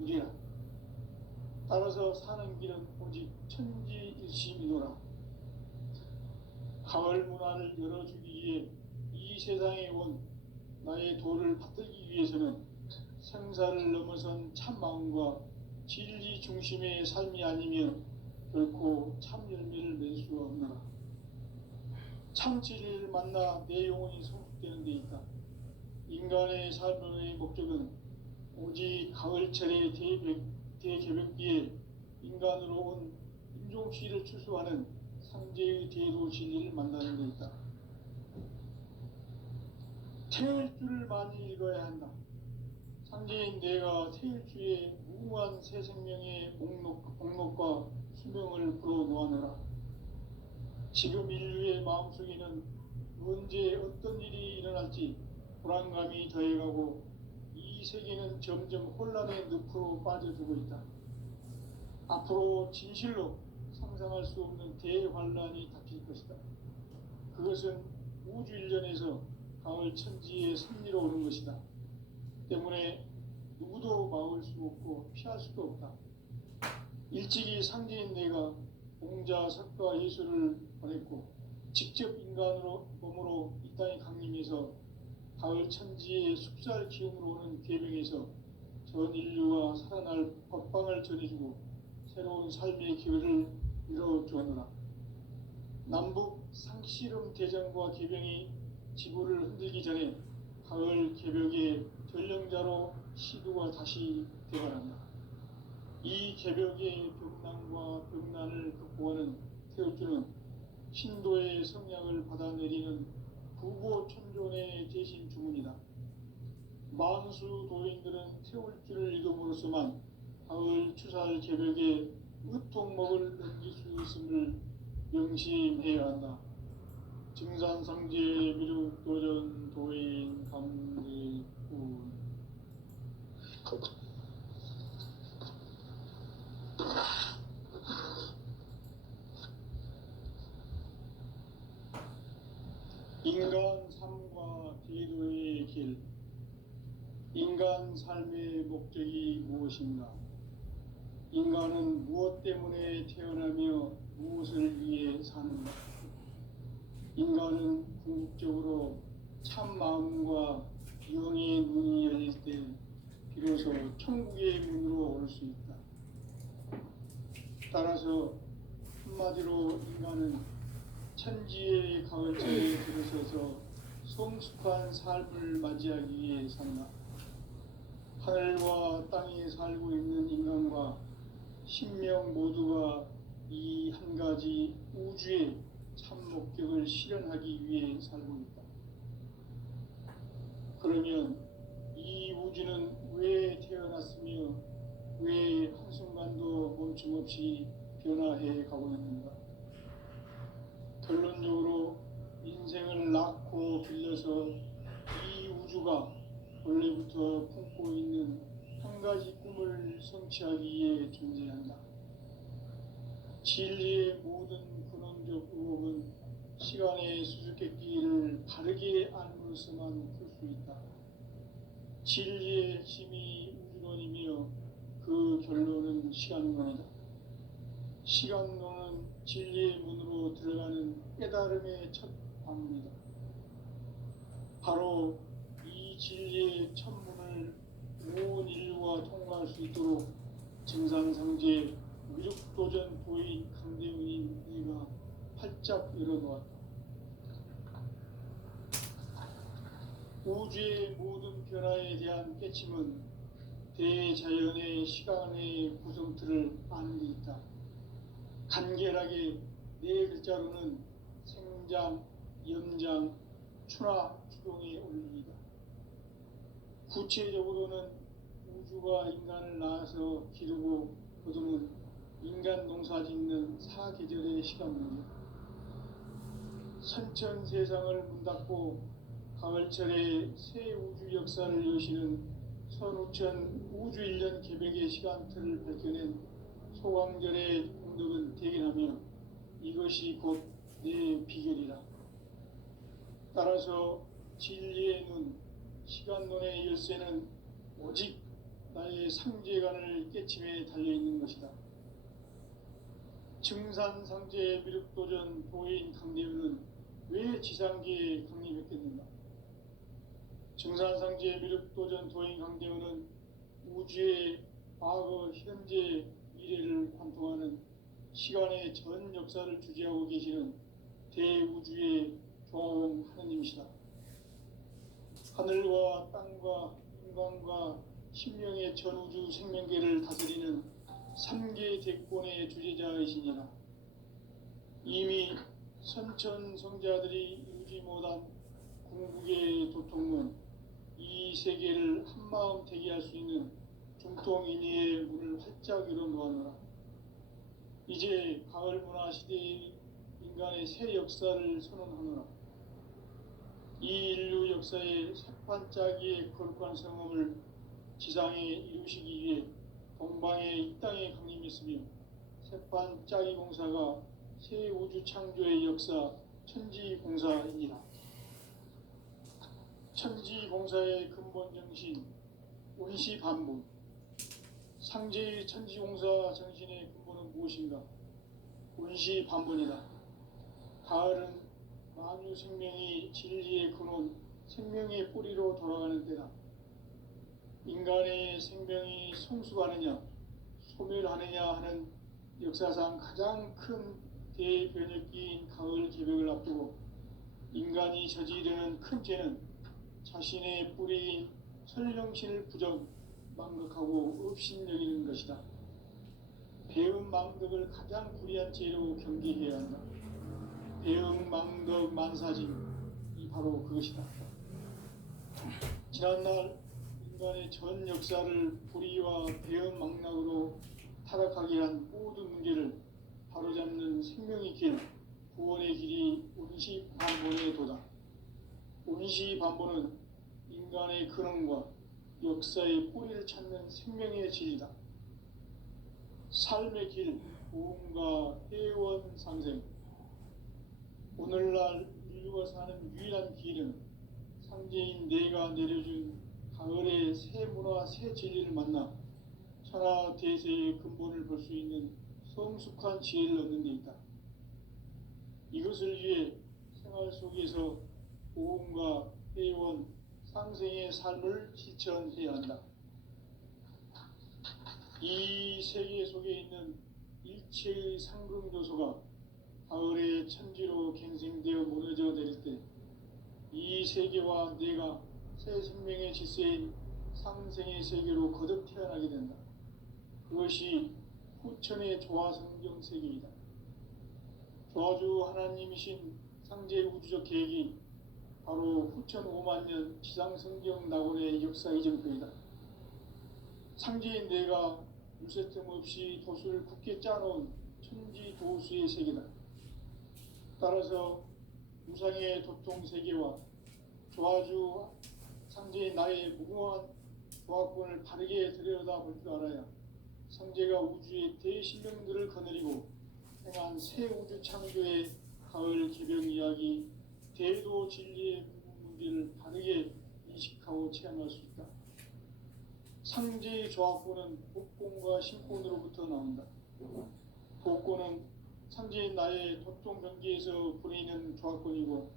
이리라. 따라서 사는 길은 오직 천지일심이노라. 가을 문화를 열어주기 위해 이 세상에 온 나의 도를 받들기 위해서는 생사를 넘어선 참마음과 진리 중심의 삶이 아니면 결코 참 열매를 맺을 수가 없노라. 참 진리를 만나 내 영혼이 성숙되는 데 있다. 인간의 삶의 목적은 오직 가을철의 대개벽기에 인간으로 온 인종시를 추수하는 상제의 대도 진리를 만나는 데 있다. 태일주를 많이 읽어야 한다. 상제인 내가 태일주의 무궁한 새 생명의 목록과 수명을 불어놓아노라. 지금 인류의 마음속에는 언제 어떤 일이 일어날지 불안감이 더해가고 이 세계는 점점 혼란의 늪으로 빠져들고 있다. 앞으로 진실로 상상할 수 없는 대환란이 닥칠 것이다. 그것은 우주 일련에서 가을 천지의 섭리로 오는 것이다. 때문에 누구도 막을 수 없고 피할 수도 없다. 일찍이 상제인 내가 공자, 석가, 예수를 보냈고 직접 인간으로 몸으로 이 땅에 강림해서 가을 천지의 숲살 기운으로 오는 계명에서 전 인류가 살아날 법방을 전해주고 새로운 삶의 기회를 이뤄주었노라. 남북 상씨름 대전과 개병이 지구를 흔들기 전에 가을 개벽의 전령자로 시두가 다시 되어간다. 이 개벽의 벽난과 벽난을 극복하는 태울주는 신도의 성약을 받아내리는 부고천존의 대신 주문이다. 만수 도인들은 태울주를 읽음으로써만 가을 추살 개벽의 의통목을 넘길 수 있음을 명심해야 한다. 증산상제 미륵도전 도인 감리군. 인간 삶과 기도의 길. 인간 삶의 목적이 무엇인가? 인간은 무엇 때문에 태어나며 무엇을 위해 사는가? 인간은 궁극적으로 참 마음과 영의 눈이 열릴 때 비로소 천국의 문으로 올 수 있다. 따라서 한마디로 인간은 천지의 가을철에 들어서서 성숙한 삶을 맞이하기 위해 산다. 하늘과 땅에 살고 있는 인간과 신명 모두가 이 한 가지 우주의 참 목적을 실현하기 위해 살고 있다. 그러면 이 우주는 왜 태어났으며 왜 한순간도 멈춤없이 변화해 가고 있는가? 결론적으로 인생을 낳고 빌려서 이 우주가 원래부터 품고 있는 한 가지 꿈을 성취하기 위해 존재한다. 진리의 모든 근원적 의혹은 시간의 수수께끼를 바르게 알므로서만 풀 수 있다. 진리의 핵심이 우주론이며 그 결론은 시간론이다. 시간론은 진리의 문으로 들어가는 깨달음의 첫 방문이다. 바로 이 진리의 첫 문을 온 인류가 통과할 수 있도록 증산상제 미륵도전 도인 강대문인 네가 활짝 열어놓았다. 우주의 모든 변화에 대한 깨침은 대자연의 시간의 구성틀을 아는 데 있다. 간결하게 네 글자로는 생장, 염장, 추나 추동의 원리이다. 구체적으로는 우주가 인간을 낳아서 기르고 거두는 인간 농사 짓는 사계절의 시간문이다. 선천 세상을 문 닫고 가을철에 새 우주 역사를 여시는 선우천 우주 1년 개벽의 시간틀을 밝혀낸 소광절의 공덕은 대견하며 이것이 곧 내 비결이라. 따라서 진리의 눈, 시간론의 열쇠는 오직 나의 상제관을 깨침에 달려있는 것이다. 증산상제 미륵도전 도인 강대우는 왜 지상계에 강림했겠는가? 증산상제 미륵도전 도인 강대우는 우주의 과거, 현재, 미래를 관통하는 시간의 전 역사를 주재하고 계시는 대우주의 조화원 하느님이시다. 하늘과 땅과 인간과 신명의 전우주 생명계를 다스리는 삼계 대권의 주재자이시니라. 이미 선천성자들이 이루지 못한 궁극의 도통은 이 세계를 한마음 되게 할 수 있는 중통인의의 문을 활짝 열어놓았노라. 이제 가을 문화 시대의 인간의 새 역사를 선언하노라. 이 인류 역사의 새판짜기의 거룩한 성험을 지상에 이루시기 위해 동방의 이 땅에 강림했으며 새판짜기 공사가 새 우주 창조의 역사 천지공사이니라. 천지공사의 근본 정신 원시반복. 상제의 천지공사 정신의 근본은 무엇인가? 원시반복이다. 가을은 만유 생명이 진리의 근원, 생명의 뿌리로 돌아가는 때다. 인간의 생명이 성숙하느냐, 소멸하느냐 하는 역사상 가장 큰 대변혁기인 가을 개벽을 앞두고 인간이 저지르는 큰 죄는 자신의 뿌리인 설령신을 부정, 망극하고 업신여기는 것이다. 배음 망덕을 가장 불의한 죄로 경계해야 한다. 배음 망덕 만사징이 바로 그것이다. 지난날 인간의 전 역사를 불의와 배음 망락으로 타락하게 한 모든 문제를 바로잡는 생명의 길, 구원의 길이 온시반본의 도다. 온시반본은 인간의 근원과 역사의 뿌리를 찾는 생명의 진리다. 삶의 길, 보험과 회원 상생. 오늘날 인류가 사는 유일한 길은 상제인 내가 내려준 가을의 새 문화, 새 진리를 만나 천하 대세의 근본을 볼 수 있는 성숙한 지혜를 얻는 데 있다. 이것을 위해 생활 속에서 보험과 회원, 상생의 삶을 실천해야 한다. 이 세계 속에 있는 일체의 상승조소가 가을의 천지로 갱생되어 무너져 내릴 때 이 세계와 내가 새 생명의 질서인 상생의 세계로 거듭 태어나게 된다. 그것이 후천의 조화성경 세계이다. 조화주 하나님이신 상제 우주적 계획이 바로 후천 5만 년 지상성경 낙원의 역사 이정표이다. 상제인 내가 물새틈 없이 도수를 굳게 짜놓은 천지 도수의 세계다. 따라서 무상의 도통 세계와 조화주 상제인 나의 무궁한 조화권을 바르게 들여다볼 줄 알아야 상제가 우주의 대신령들을 거느리고 행한 새 우주 창조의 가을 개벽 이야기, 대도 진리의 문제를 바르게 인식하고 체험할 수 있다. 상제의 조화권은 복권과 신권으로부터 나온다. 복권은 상제인 나의 도통 경계에서 보내는 조화권이고,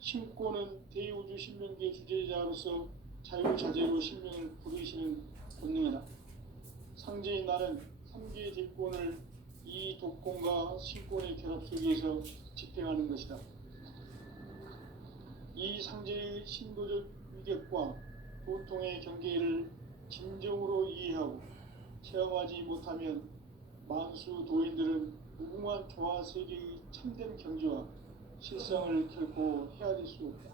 신권은 대우주 신명계 주제자로서 자유자재로 신명을 부르시는 본능이다. 상제인 나는 3개의 대권을 이 독권과 신권의 결합 속에서 집행하는 것이다. 이 상제의 신도적 위력과 도통의 경계를 진정으로 이해하고 체험하지 못하면 만수 도인들은 무궁한 조화 세계의 참된 경지와 실상을 결코 헤아릴 수 없다.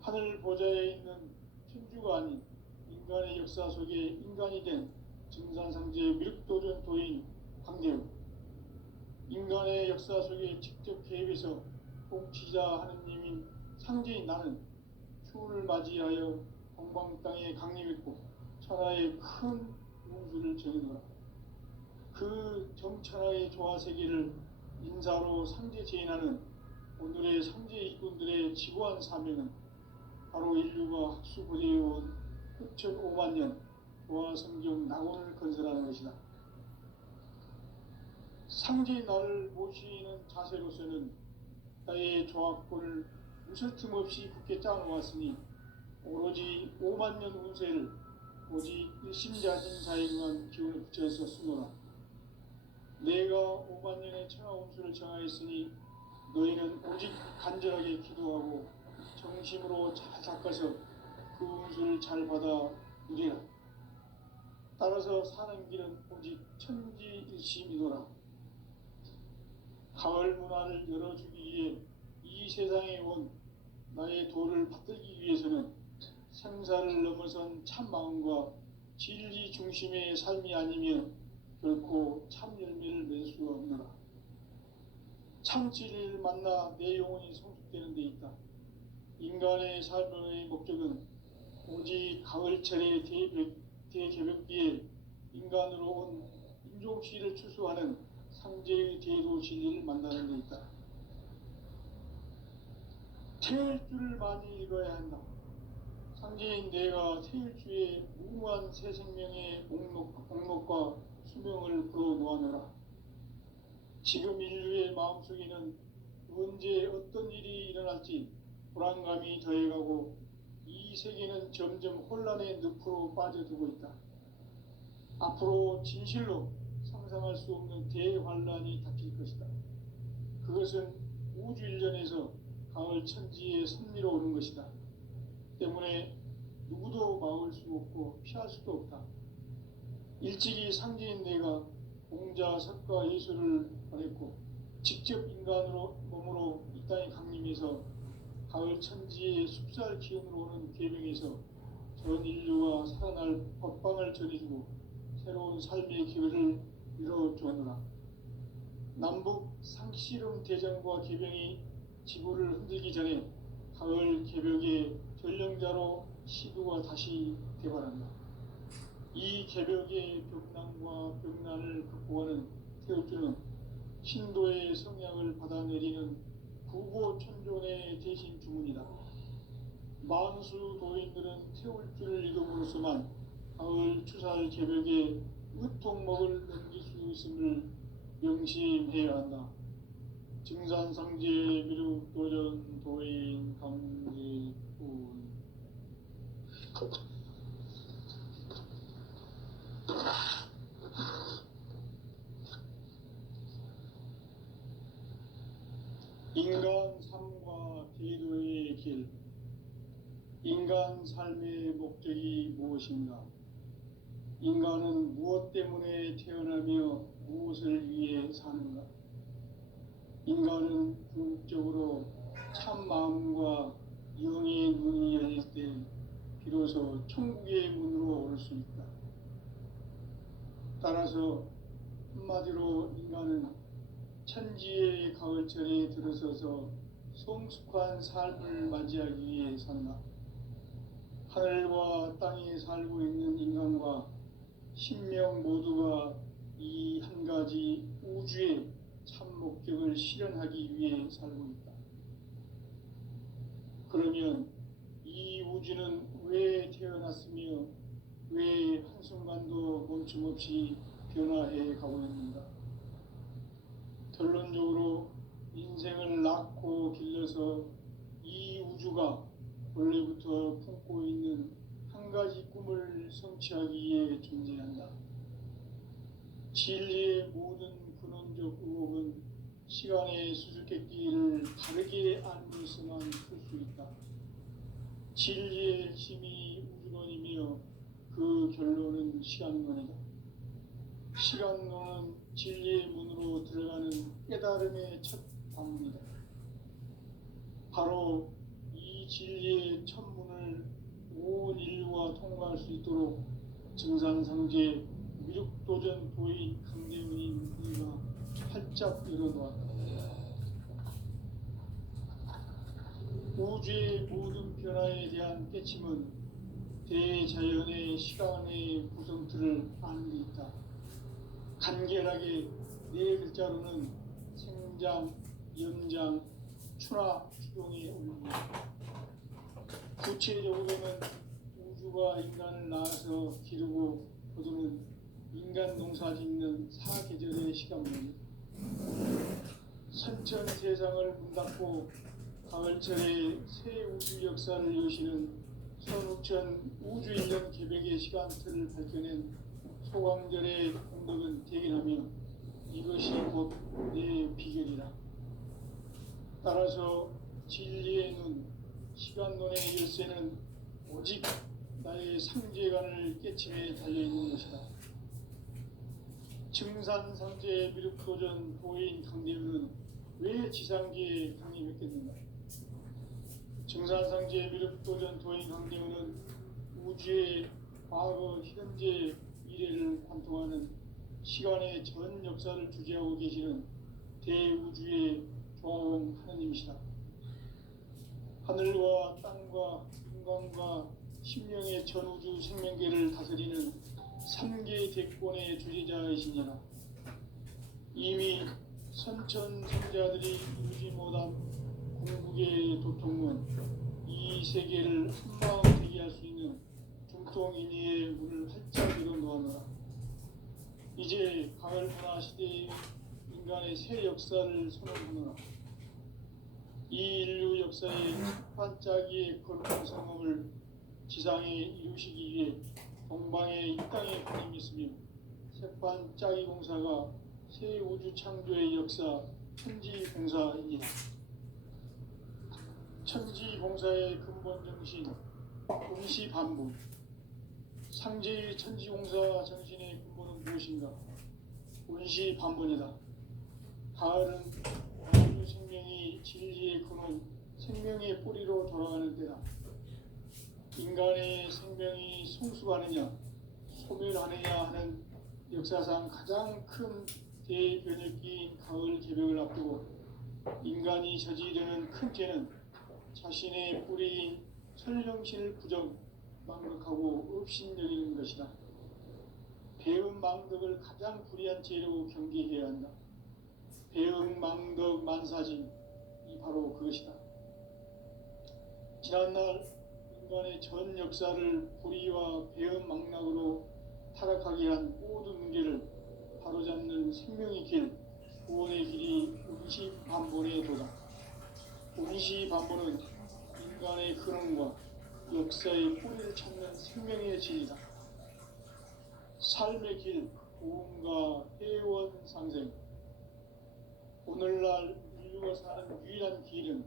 하늘 보좌에 있는 천주가 아닌 인간의 역사 속에 인간이 된 증산상제 미륵도전 도인 강대우. 인간의 역사 속에 직접 개입해서 통치자 하느님인 상제인 나는 추운을 맞이하여 동방 땅에 강림했고 천하의 큰 우주를 정해놓아 그 정천하의 조화세계를 인사로 상제 제인하는 오늘의 상제 이군들의 지고한 사명은 바로 인류가 학수고대해온 후천 5만 년 도화성경 낙원을 건설하는 것이다. 상제의 나를 모시는 자세로서는 나의 조합권을 무슨 틈 없이 굳게 짜놓았으니 오로지 5만 년 운세를 오직 일심자진 자에 응한 기운을 붙여서 쓰노라. 내가 5만 년의 천하 운수를 정하였으니 너희는 오직 간절하게 기도하고 정심으로 잘 닦아서 그 운수를 잘 받아 누리라. 따라서 사는 길은 오직 천지일심이노라. 가을 문화를 열어주기 위해 이 세상에 온 나의 도를 받들기 위해서는 생사를 넘어선 참 마음과 진리 중심의 삶이 아니면 결코 참 열매를 맺을 수가 없노라. 참 진리를 만나 내 영혼이 성숙되는 데 있다. 인간의 삶의 목적은 오직 가을철의 대개벽기에 인간으로 온 인종시를 추수하는 상제의 대도 진리를 만나는 데 있다. 태일주를 많이 읽어야 한다. 상제인 내가 태일주의 무궁한 새 생명의 목록과 수명을 불어놓아노라. 지금 인류의 마음속에는 언제 어떤 일이 일어날지 불안감이 더해가고 이 세계는 점점 혼란의 늪으로 빠져들고 있다. 앞으로 진실로 상상할 수 없는 대환란이 닥칠 것이다. 그것은 우주 일전에서 가을 천지의 섭리로 오는 것이다. 때문에 누구도 막을 수 없고 피할 수도 없다. 일찍이 상제인 내가 공자, 석가, 예수를 보냈고 직접 인간으로 몸으로 이 땅에 강림해서 가을 천지의 숲살 기운으로 오는 계명에서 전 인류가 살아날 법방을 전해주고 새로운 삶의 기회를 이뤄주었노라. 남북 상씨름 대전과 계병이 지구를 흔들기 전에 가을 개벽의 전령자로 시두가 다시 개발한다. 이 개벽의 벽난과 벽난을 극복하는 태울주는 신도의 성향을 받아내리는 구고천존의 대신 주문이다. 만수 도인들은 태울주를 읽음으로써만 가을 추살 개벽의 으통목을 넘길 수 있음을 명심해야 한다. 증산상제 미륵도전 도인 강제군. 인간 삶과 대도의 길. 인간 삶의 목적이 무엇인가? 인간은 무엇 때문에 태어나며 무엇을 위해 사는가? 인간은 궁극적으로 참 마음과 영의 눈이 열릴 때 비로소 천국의 문으로 오를 수 있다. 따라서 한마디로 인간은 천지의 가을철에 들어서서 성숙한 삶을 맞이하기 위해 산다. 하늘과 땅에 살고 있는 인간과 신명 모두가 이 한 가지 우주의 참 목적을 실현하기 위해 살고 있다. 그러면 이 우주는 왜 태어났으며 왜 한순간도 멈춤없이 변화해 가고 있는가? 결론적으로 인생을 낳고 길러서 이 우주가 원래부터 품고 있는 한 가지 꿈을 성취하기 위해 존재한다. 진리의 모든 근원적 의혹은 시간의 수수께끼를 다르게 알면서만 풀 수 있다. 진리의 핵심이 우주론이며 그 결론은 시간론이다. 시간론은 진리의 문으로 들어가는 깨달음의 첫 관문이다. 바로 이 진리의 첫 문을 온 인류가 통과할 수 있도록 증산상제 미륵도전 도인 강대문인 이가 활짝 열어놓았다. 우주의 모든 변화에 대한 깨침은 대자연의 시간의 구성틀을 아는 데 있다. 간결하게 네 글자로는 생장, 연장, 추나 추동의 원리. 구체적으로는 우주가 인간을 낳아서 기르고 거두는 인간 농사 짓는 사계절의 시간입니다. 선천 세상을 문닫고 가을철에 새 우주 역사를 여시는 선우천 우주인전 개벽의 시간틀을 밝혀낸 소강절의 공덕은 대견하며 이것이 곧 내 비결이라. 따라서 진리의 눈, 시간론의 열쇠는 오직 나의 상제관을 깨침에 달려있는 것이다. 증산상제 미륵도전 도인 강대우는 왜 지상계에 강림했겠는가? 증산상제 미륵도전 도인 강대우는 우주의 과거, 현재, 미래를 관통하는 시간의 전 역사를 주재하고 계시는 대우주의 조화원 하나님이시다. 하늘과 땅과 인간과 심령의 전우주 생명계를 다스리는 3개 대권의 주제자이시니라. 이미 선천성자들이 이루지 못한 궁극의 도통은 이 세계를 한마음 되게 할 수 있는 중통인의의 문을 활짝 열어 놓았노라. 이제 가을 문화 시대의 인간의 새 역사를 선언하노라. 이 인류 역사의 반짝이의 거룩한 성험을 지상에 이루시기 위해 동방에 이 땅에 하나님이 있으며 색반짝이 공사가 새 우주 창조의 역사 천지공사입니다. 천지공사의 근본 정신 운시반복. 상제의 천지공사 정신의 근본은 무엇인가? 운시반복이다. 가을은 우주 생명이 진리의 근원, 생명의 뿌리로 돌아가는 때다. 인간의 생명이 성숙하느냐, 소멸하느냐 하는 역사상 가장 큰 대변혁기인 가을 개벽을 앞두고 인간이 저지르는 큰 죄는 자신의 뿌리인 설령신을 부정, 망덕하고 업신여기는 것이다. 배은 망덕을 가장 불의한 죄로 경계해야 한다. 배은 망덕 만사짐이 바로 그것이다. 지난날 인간의 전 역사를 불의와 배은 망락으로 타락하게 한 모든 문제를 바로잡는 생명의 길, 구원의 길이 운시반본의 도다. 운시반본은 인간의 근원과 역사의 뿌리를 찾는 생명의 진이다. 삶의 길, 고음과 회원 상생. 오늘날 인류가 사는 유일한 길은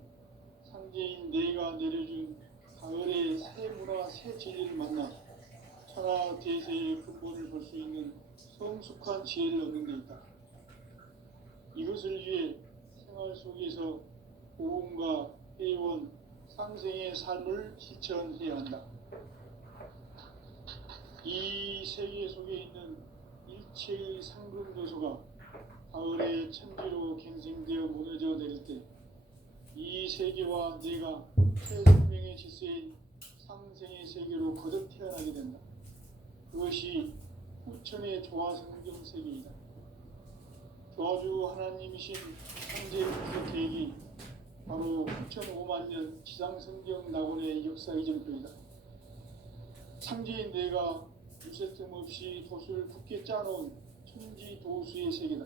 상제인 내가 내려준 가을의 새 문화, 새 진리를 만나 천하 대세의 근본을 볼 수 있는 성숙한 지혜를 얻는 데 있다. 이것을 위해 생활 속에서 고음과 회원, 상생의 삶을 실천해야 한다. 이 세계 속에 있는 일체의 상금 요소가 가을의 천지로 갱생되어 무너져 내릴 때 이 세계와 내가 새 생명의 질서인 상생의 세계로 거듭 태어나게 된다. 그것이 후천의 조화성경 세계이다. 조화주 하나님이신 현재 그 계획이 바로 9,500년 지상성경 낙원의 역사 이전표이다. 상제인 내가 유세 틈 없이 도수를 굳게 짜놓은 천지 도수의 세계다.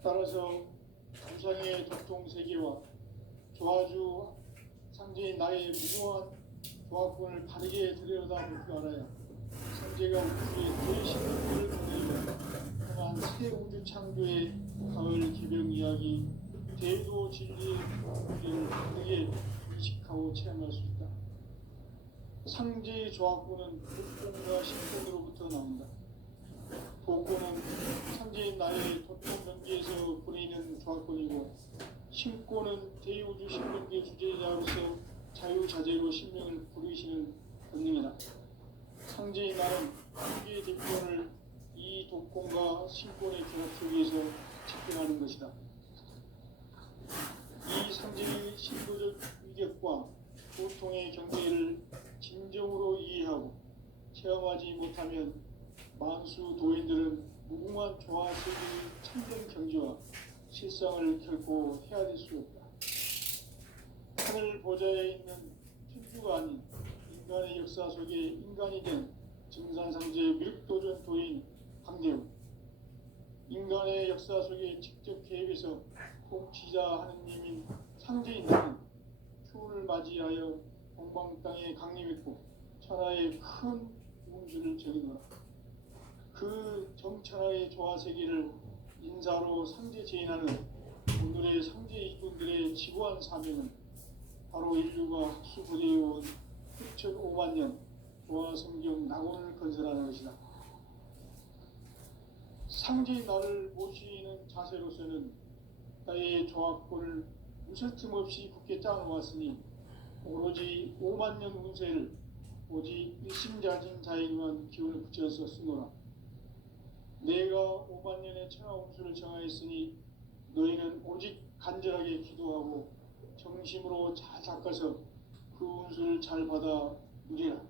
따라서 우상의 도통 세계와 조화주 상제인 나의 무모한 조화권을 바르게 들여다볼 줄 알아야 상제가 우주의 대신을 보내며 향한 새 우주 창조의 가을 개벽 이야기 대도 진리의 우리를 바르게 인식하고 체험할 수 있다. 상제의 조화권은 복권과 신권으로부터 나온다. 복권은 상제인 나의 도통 경계에서 보내는 조화권이고, 신권은 대우주 신명계 주제자로서 자유자재로 신명을 부르시는 권능이다. 상제인 나는 세계의 대권을 이 독권과 신권의 결합 속에서 집행하는 것이다. 이 상제의 신도적 위격과 고통의 경계를 진정으로 이해하고 체험하지 못하면 만수 도인들은 무궁한 조화 세계의 참된 경지와 실상을 결코 헤아릴 수 없다. 하늘 보좌에 있는 천주가 아닌 인간의 역사 속에 인간이 된 증산상제의 미륵도전 도인 강대우, 인간의 역사 속에 직접 개입해서 통치자 하느님인 상제인 나는 추운을 맞이하여 동방 땅에 강림했고 천하의 큰 운수를 전이노라. 그 정천하의 조화세계를 인사로 상제 제인하는 오늘의 상제 일꾼들의 지구한 사명은 바로 인류가 학수부대해온 6,500만 년 조화성경 낙원을 건설하는 것이다. 상제의 나를 모시는 자세로서는 나의 조합권을 무설틈 없이 굳게 짜놓았으니 오로지 5만 년 운세를 오직 일심자진 자에게만 기운을 붙여서 쓰노라. 내가 5만 년의 천하 운수를 정하였으니 너희는 오직 간절하게 기도하고 정심으로 잘 닦아서 그 운수를 잘 받아 누리라.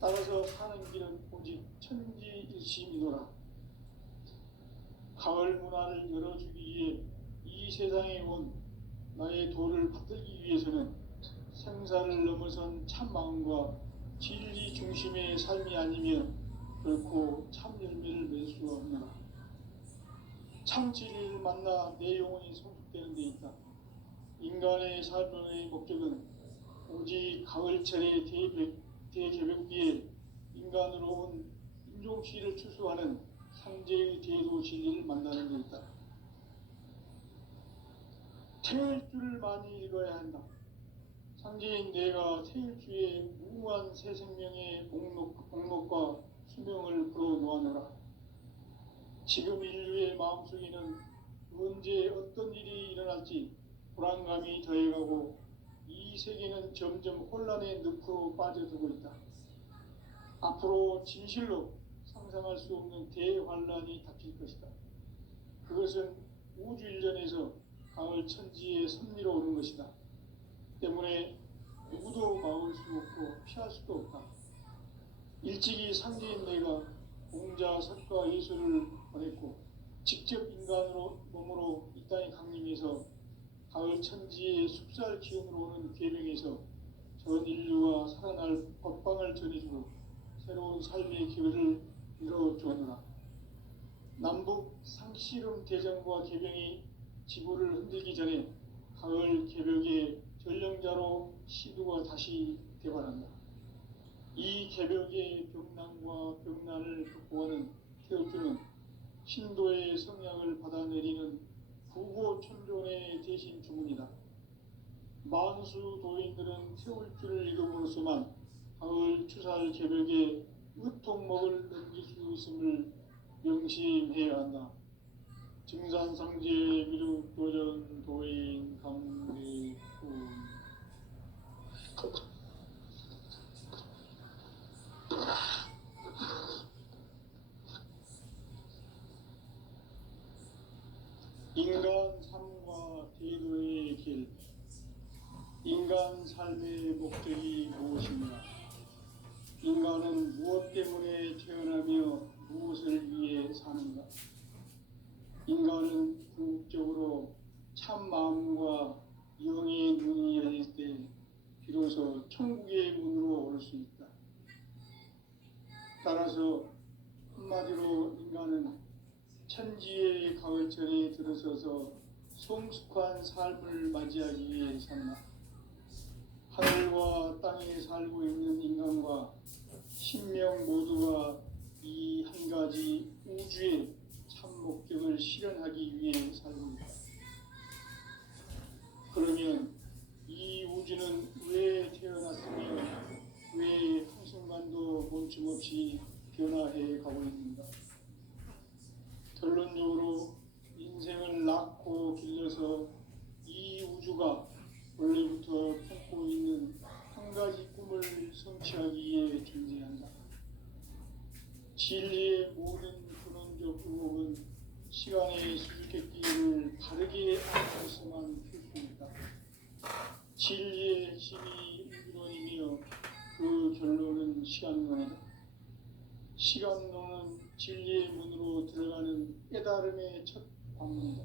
따라서 사는 길은 오직 천지일심이노라. 가을 문화를 열어주기 위해 이 세상에 온 나의 도를 받들기 위해서는 생사를 넘어선 참 마음과 진리 중심의 삶이 아니면 결코 참 열매를 맺을 수가 없노라. 참 진리를 만나 내 영혼이 성숙되는 데 있다. 인간의 삶의 목적은 오직 가을철의 대개벽기에 인간으로 온 인종시를 추수하는 상제의 대도 진리를 만나는 데 있다. 태일주를 많이 읽어야 한다. 상제인 내가 태일주의 무궁한 새 생명의 목록과 수명을 풀어놓아노라. 지금 인류의 마음속에는 언제 어떤 일이 일어날지 불안감이 더해가고 이 세계는 점점 혼란의 늪으로 빠져들고 있다. 앞으로 진실로 상상할 수 없는 대환란이 닥칠 것이다. 그것은 우주 일전에서 가을 천지의 섭리로 오는 것이다. 때문에 누구도 막을 수 없고 피할 수도 없다. 일찍이 상제인 내가 공자, 석가, 예수를 보냈고 직접 인간으로 몸으로 이 땅에 강림해서 가을 천지의 숲살 기운으로 오는 계명에서 전 인류와 살아날 법방을 전해주고 새로운 삶의 기회를 이뤄주었노라. 남북 상씨름 대전과 개병이 지구를 흔들기 전에 가을 개벽의 전령자로 시두가 다시 개발한다. 이 개벽의 병난과 병난을 극복하는 태울주는 신도의 성향을 받아내리는 구고천존의 대신 주문이다. 만수 도인들은 태울주를 읽음으로써만 가을 추살 개벽에 으통목을 넘길 수 있음을 명심해야 한다. 증산상제 미륵도전 도인 강대훈. 인간 삶과 대도의 길. 인간 삶의 목적이 무엇인가? 인간은 무엇 때문에 태어나며 무엇을 위해 사는가? 인간은 궁극적으로 참 마음과 영의 눈이 열릴 때 비로소 천국의 문으로 올 수 있다. 따라서 한마디로 인간은 천지의 가을철에 들어서서 성숙한 삶을 맞이하기 위해 산다. 하늘과 땅에 살고 있는 인간과 신명 모두가 이 한 가지 우주의 참 목적을 실현하기 위해 살고 있다. 그러면 이 우주는 왜 태어났으며 왜 한순간도 멈춤없이 변화해 가고 있는가? 결론적으로 인생을 낳고 길러서 이 우주가 원래부터 품고 있는 한 가지 꿈을 성취하기 위해 존재한다. 진리의 모든 근원적 의혹은 시간의 수수께끼를 바르게 알고서만 풀 수 있다. 진리의 핵심이 우주론이며 그 결론은 시간론이다. 시간론은 진리의 문으로 들어가는 깨달음의 첫 관문이다.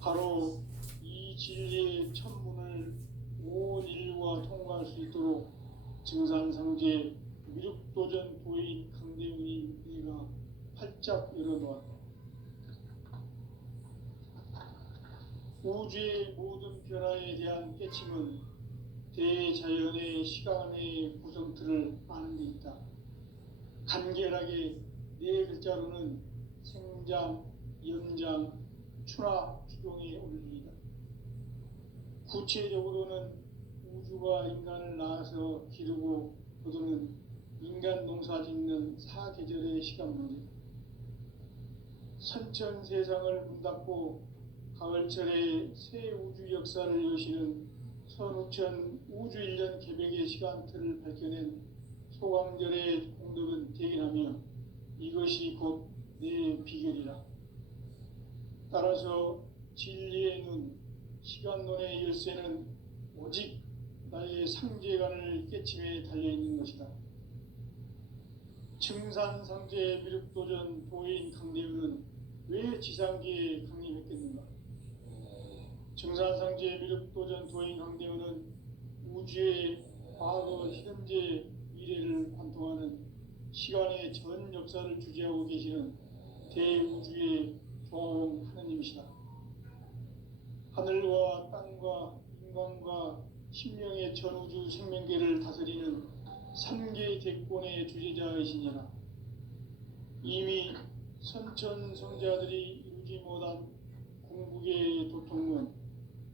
바로 이 진리의 첫 문을 온 인류가 통과할 수 있도록 증산상제 미륵도전 도인 강대훈이 내가 활짝 열어놓았다. 우주의 모든 변화에 대한 깨침은 대자연의 시간의 구성틀을 아는 데 있다. 간결하게 네 글자로는 생장, 연장, 추나 추동의 원리이다. 구체적으로는 우주가 인간을 낳아서 기르고 거두는 인간 농사 짓는 사계절의 시간 문제, 선천 세상을 문닫고 가을철에 새 우주 역사를 여시는 선우천 우주 1년 개벽의 시간틀을 밝혀낸 소강절의 공덕은 대견하며 이것이 곧 내 비결이라. 따라서 진리의 눈, 시간론의 열쇠는 오직 나의 상제관을 깨침에 달려있는 것이다. 증산상제 미륵도전 도인 강대훈은 왜 지상계에 강림했겠는가? 증산상제 미륵도전 도인 강대훈은 우주의 과거, 현재, 미래를 관통하는 시간의 전 역사를 주재하고 계시는 대우주의 조화원 하느님이시다. 하늘과 땅과 인간과 신명의 전우주 생명계를 다스리는 삼계 대권의 주제자이시니라. 이미 선천성자들이 이루지 못한 궁극의 도통은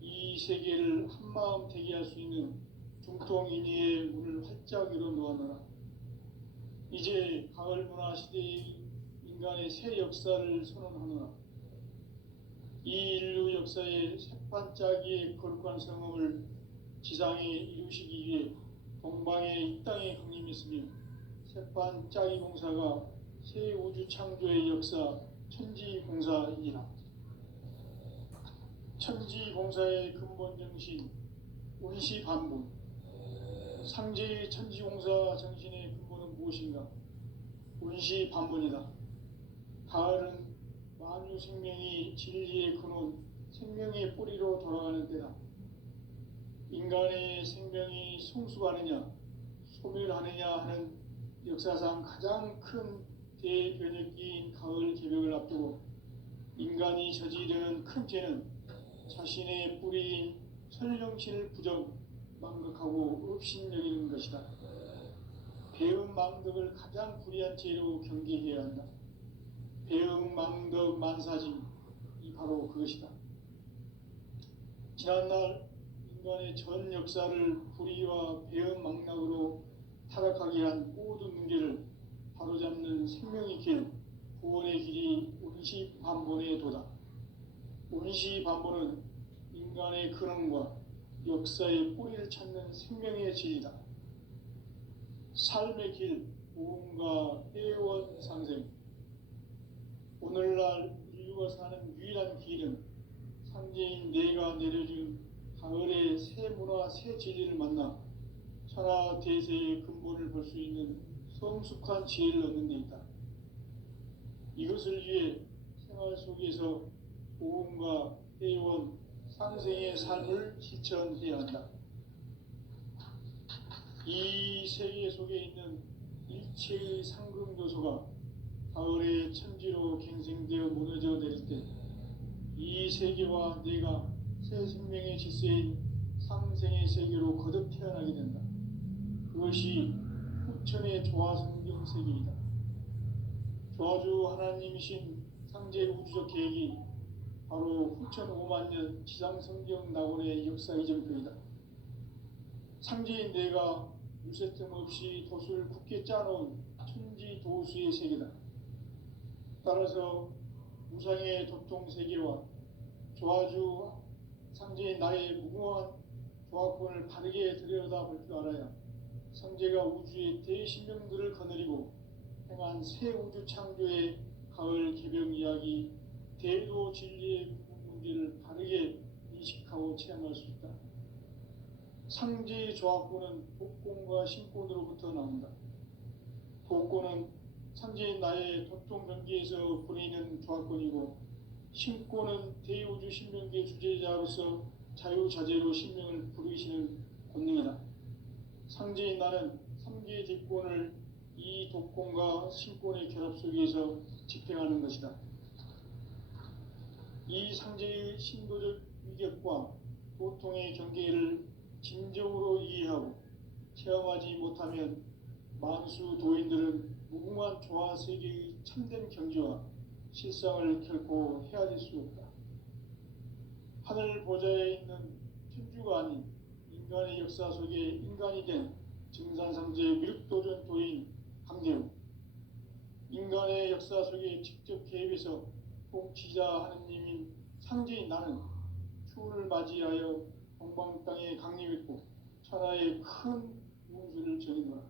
이 세계를 한마음 되게 할 수 있는 중통인의의 문을 활짝 열어놓았노라. 이제 가을 문화 시대의 인간의 새 역사를 선언하노라. 이 인류 역사의 새반짝이의 거룩한 성음을 지상에 이루시기 위해 동방의 이 땅에 강림했으며 새반짝이 공사가 새 우주 창조의 역사 천지공사이니라. 천지공사의 근본 정신 운시반본, 상제의 천지공사 정신의 근본은 무엇인가? 운시반본이다. 가을은 만유 생명이 진리의 근원, 생명의 뿌리로 돌아가는 때다. 인간의 생명이 성숙하느냐, 소멸하느냐 하는 역사상 가장 큰 대변혁기인 가을 개벽을 앞두고 인간이 저지르는 큰 죄는 자신의 뿌리인 설령신을 부정, 망극하고 업신여기는 것이다. 배음 망덕을 가장 불의한 죄로 경계해야 한다. 배음 망덕 만사짐이 바로 그것이다. 지난날 인간의 전 역사를 불의와 배음 망락으로 타락하게 한 모든 문제를 바로잡는 생명의 길, 구원의 길이 운시반본의 도다. 운시반본은 인간의 근원과 역사의 뿌리를 찾는 생명의 진리다. 삶의 길, 무언가 회원 상생. 오늘날 인류가 사는 유일한 길은 상제인 내가 내려준 가을의 새 문화, 새 진리를 만나 천하 대세의 근본을 볼 수 있는 성숙한 지혜를 얻는 데 있다. 이것을 위해 생활 속에서 무언가 회원 상생의 삶을 실천해야 한다. 이 세계 속에 있는 일체의 상금 요소가 가을의 천지로 갱생되어 무너져 내릴 때 이 세계와 내가 새 생명의 질서인 상생의 세계로 거듭 태어나게 된다. 그것이 후천의 조화성경 세계이다. 조화주 하나님이신 상제 우주적 계획이 바로 후천 5만 년 지상성경 낙원의 역사 이정표이다. 상제인 내가 물새틈 없이 돛을 굳게 짜놓은 천지도수의 세계다. 따라서 무상의 도통 세계와 조화주 상제인 나의 무궁한 조화권을 바르게 들여다볼 줄 알아야 상제가 우주의 대신명들을 거느리고 행한 새 우주 창조의 가을 개벽 이야기, 대도 진리의 문제를 바르게 인식하고 체험할 수 있다. 상제의 조화권은 복권과 신권으로부터 나온다. 복권은 상제인 나의 도통 경계에서 보내는 조화권이고, 신권은 대우주 신명계 주제자로서 자유자재로 신명을 부르시는 권능이다. 상제인 나는 3개의 대권을 이 독권과 신권의 결합 속에서 집행하는 것이다. 이 상제의 신도적 위격과 도통의 경계를 진정으로 이해하고 체험하지 못하면 만수 도인들은 무궁한 조화 세계의 참된 경지와 실상을 결코 헤아릴 수 없다. 하늘 보좌에 있는 천주가 아닌 인간의 역사 속에 인간이 된 증산상제 미륵도전 도인 강재우, 인간의 역사 속에 직접 개입해서 통치자 하느님인 상제인 나는 추운을 맞이하여 동방 땅에 강림했고 천하의 큰 운수를 전인노라.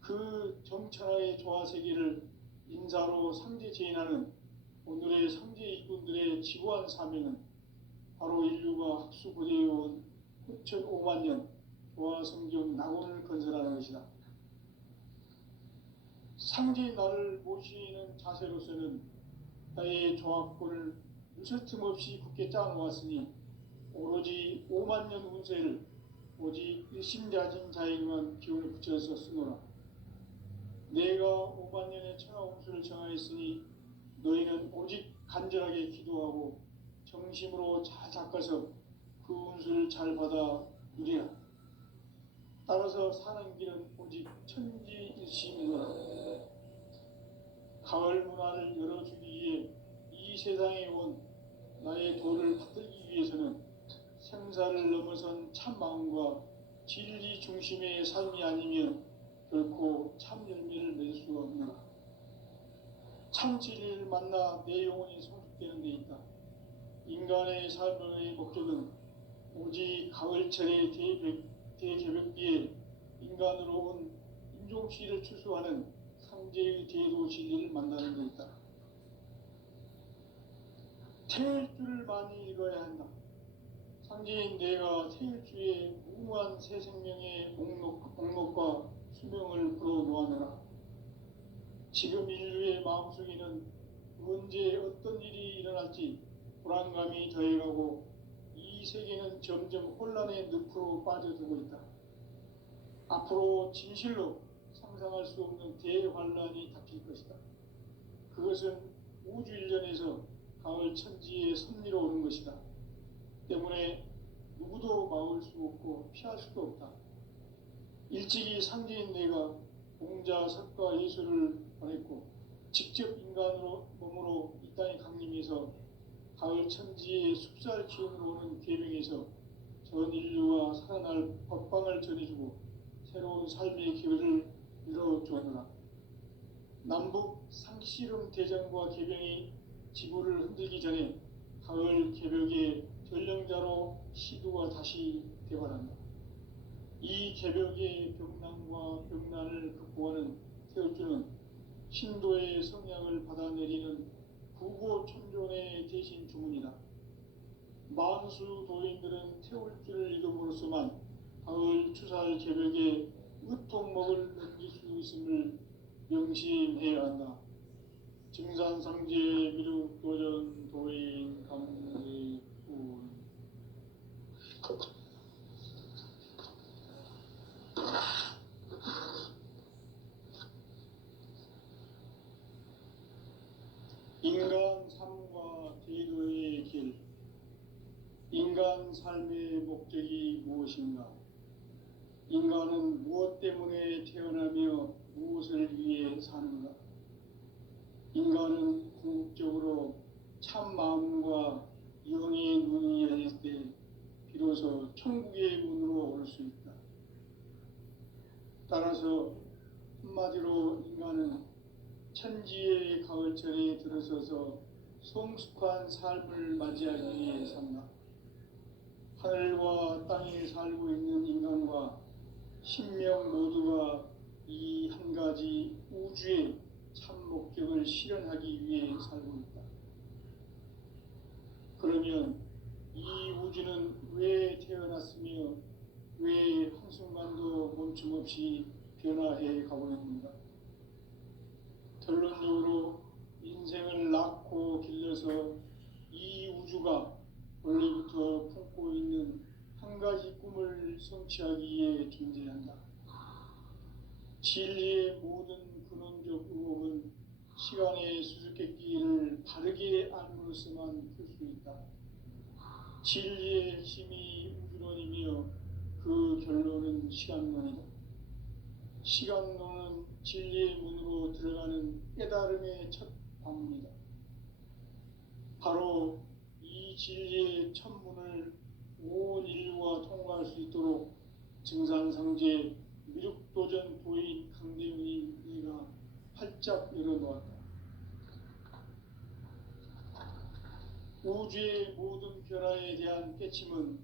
그 정천하의 조화세계를 인사로 상제 제인하는 오늘의 상제 이군들의 지고한 사명은 바로 인류가 학수고대해온 9,500만 년 조화성경 낙원을 건설하는 것이다. 상제인 나를 모시는 자세로서는 나의 조합권을 무설틈 없이 굳게 짜놓았으니 오로지 5만 년 운세를 오직 일심자진 자에게만 기운을 붙여서 쓰노라. 내가 5만 년의 천하 운수를 정하였으니 너희는 오직 간절하게 기도하고 정심으로 잘 닦아서 그 운수를 잘 받아 누리라. 따라서 사는 길은 오직 천지일심이노라. 가을 문화를 열어주기 위해 이 세상에 온 나의 도를 받들기 위해서는 생사를 넘어선 참 마음과 진리 중심의 삶이 아니면 결코 참 열매를 맺을 수가 없노라. 참 진리를 만나 내 영혼이 성숙되는 데 있다. 인간의 삶의 목적은 오직 가을철의 대개벽기에 인간으로 온 인종시를 추수하는 상제의 대도 진리를 만나는 데 있다. 태일주를 많이 읽어야 한다. 상제인 내가 태일주의 무궁한 새 생명의 목록과 수명을 풀어놓아내라. 지금 인류의 마음속에는 언제 어떤 일이 일어날지 불안감이 더해가고 이 세계는 점점 혼란의 늪으로 빠져들고 있다. 앞으로 진실로 상상할 수 없는 대환란이 닥칠 것이다. 그것은 우주 일련에서 가을 천지에 섭리로 오는 것이다. 때문에 누구도 막을 수 없고 피할 수도 없다. 일찍이 상제인 내가 공자, 석가, 예수를 보냈고 직접 인간으로 몸으로 이 땅에 강림해서 가을 천지의 숲살 기운으로 오는 계명에서 전 인류와 살아날 법방을 전해주고 새로운 삶의 기회를 열어주었노라. 남북 상씨름 대전과 개병이 지구를 흔들기 전에 가을 개벽의 전령자로 시도가 다시 되어간다. 이 개벽의 병난과 병난을 극복하는 태울주는 신도의 성향을 받아내리는 부고천존의 대신 주문이다. 만수 도인들은 태울주를 이름으로서만 가을 추살 개벽의 으통목을 넘길 수 있음을 명심해야 한다. 증산상제 미륵도전 도인 강의군. 인간 삶과 대도의 길. 인간 삶의 목적이 무엇인가? 인간은 무엇 때문에 태어나며 무엇을 위해 사는가? 인간은 궁극적으로 참 마음과 영의 눈이 열릴 때 비로소 천국의 문으로 올 수 있다. 따라서 한마디로 인간은 천지의 가을철에 들어서서 성숙한 삶을 맞이하기 위해 산다. 하늘과 땅에 살고 있는 인간과 신명 모두가 이 한 가지 우주의 참 목적을 실현하기 위해 살고 있다. 그러면 이 우주는 왜 태어났으며 왜 한순간도 멈춤없이 변화해 가고 있는가? 결론적으로 인생을 낳고 길러서 이 우주가 원래부터 품고 있는 한 가지 꿈을 성취하기 위해 존재한다. 진리의 모든 근원적 의혹은 시간의 수수께끼를 바르게 알므로서만 풀 수 있다. 진리의 핵심이 우주론이며 그 결론은 시간론이다. 시간론은 진리의 문으로 들어가는 깨달음의 첫 방문이다. 바로 이 진리의 첫 문을 온 인류가 통과할 수 있도록 증산상제 미륵도전 도인 강대훈이 네가 활짝 열어놓았다. 우주의 모든 변화에 대한 깨침은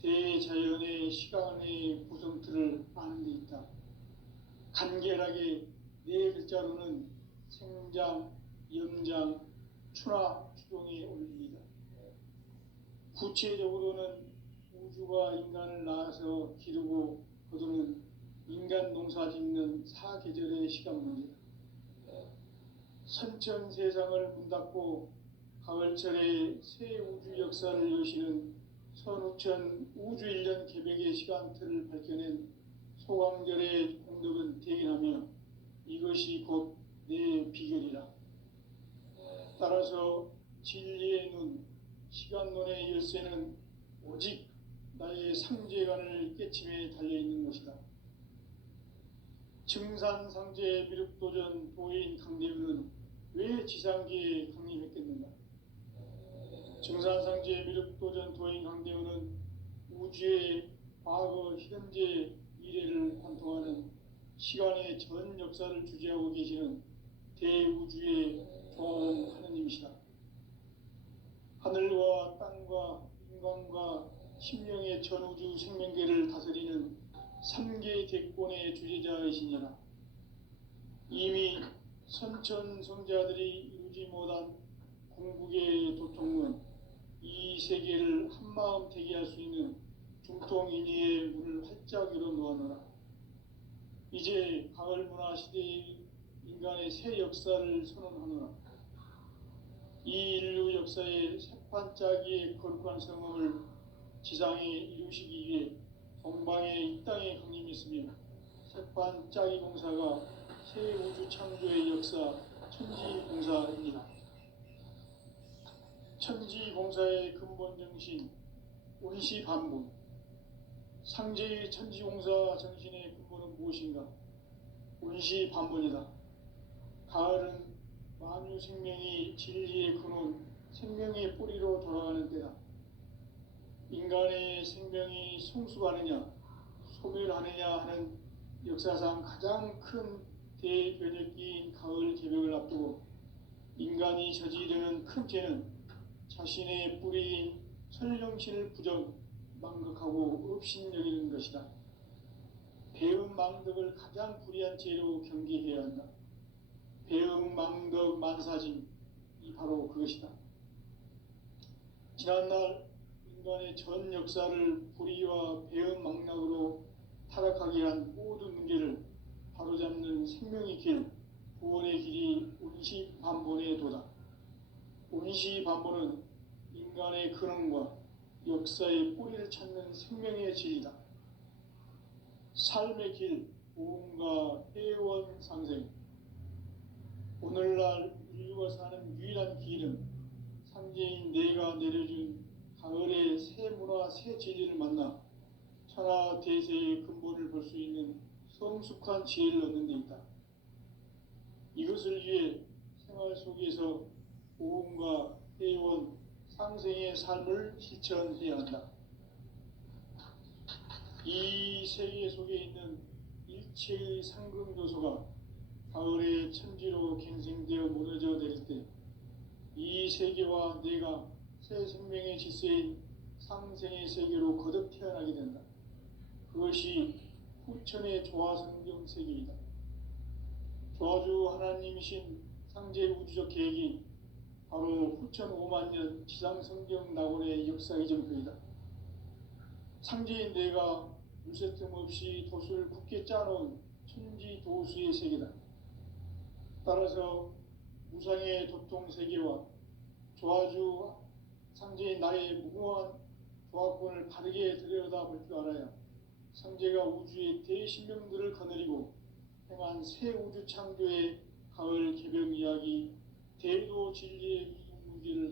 대자연의 시간의 구성틀을 아는 데 있다. 간결하게 네 글자로는 생장, 연장, 추나 추동의 원리이다. 구체적으로는 우주가 인간을 낳아서 기르고 거두는 인간 농사 짓는 사계절의 시간 문제다. 선천 세상을 문 닫고 가을철에 새 우주 역사를 여시는 선우천 우주 1년 개백의 시간틀을 밝혀낸 소광절의 공덕은 대견하며 이것이 곧 내 비결이라. 따라서 진리의 눈, 시간론의 열쇠는 오직 나의 상제관을 깨침에 달려있는 것이다. 증산상제 미륵도전 도인 강대훈은 왜 지상계에 강림했겠는가? 증산상제 미륵도전 도인 강대훈은 우주의 과거, 현재, 미래를 관통하는 시간의 전 역사를 주재하고 계시는 대우주의 조화로운 하느님이시다. 하늘과 땅과 인간과 심령의 전우주 생명계를 다스리는 3계 대권의 주재자이시니라. 이미 선천성자들이 이루지 못한 궁극의 도통문, 이 세계를 한마음 되게 할 수 있는 중통인의의 문을 활짝 열어놓아노라. 이제 가을 문화 시대의 인간의 새 역사를 선언하노라. 이 인류 역사의 새판짜기의 거룩한 성험을 지상에 이루시기 위해 동방에 이 땅에 강림했으며 새판짜기 공사가 새 우주 창조의 역사 천지공사입니다. 천지공사의 근본 정신 운시반문, 상제의 천지공사 정신의 근본은 무엇인가? 운시반문이다. 가을은 만유 생명이 진리의 근원, 생명의 뿌리로 돌아가는 때다. 인간의 생명이 성숙하느냐, 소멸하느냐 하는 역사상 가장 큰 대변혁기인 가을 개벽을 앞두고 인간이 저지르는 큰 죄는 자신의 뿌리인 설령신을 부정, 망극하고 업신여기는 것이다. 배음 망덕을 가장 불의한 죄로 경계해야 한다. 배음 망덕 만사짐, 이 바로 그것이다. 지난날 인간의 전 역사를 불의와 배음 망락으로 타락하게 한 모든 문제를 바로잡는 생명의 길, 구원의 길이 운시반본의 도다. 운시반본은 인간의 근원과 역사의 뿌리를 찾는 생명의 진리다. 삶의 길, 보험과 회원 상생. 오늘날 인류가 사는 유일한 길은 상제인 내가 내려준 가을의 새 문화, 새 진리를 만나 천하 대세의 근본을 볼 수 있는 성숙한 지혜를 얻는 데 있다. 이것을 위해 생활 속에서 보험과 회원, 상생의 삶을 실천해야 한다. 이 세계 속에 있는 일체의 상금 요소가 가을의 천지로 갱생되어 무너져 내릴 때 이 세계와 내가 새 생명의 질서인 상생의 세계로 거듭 태어나게 된다. 그것이 후천의 조화성경 세계이다. 조화주 하나님이신 상제 우주적 계획이 바로 후천 5만 년 지상성경 낙원의 역사 이정표이다. 상제인 내가 물새틈 없이 도수를 굳게 짜놓은 천지 도수의 세계다. 따라서 무상의 도통 세계와 조화주 상제인 나의 무궁한 조화권을 바르게 들여다볼 줄 알아야 성제가 우주의 대신명들을 거느리고 행한 새 우주 창조의 가을 개병 이야기, 대도 진리의 무게를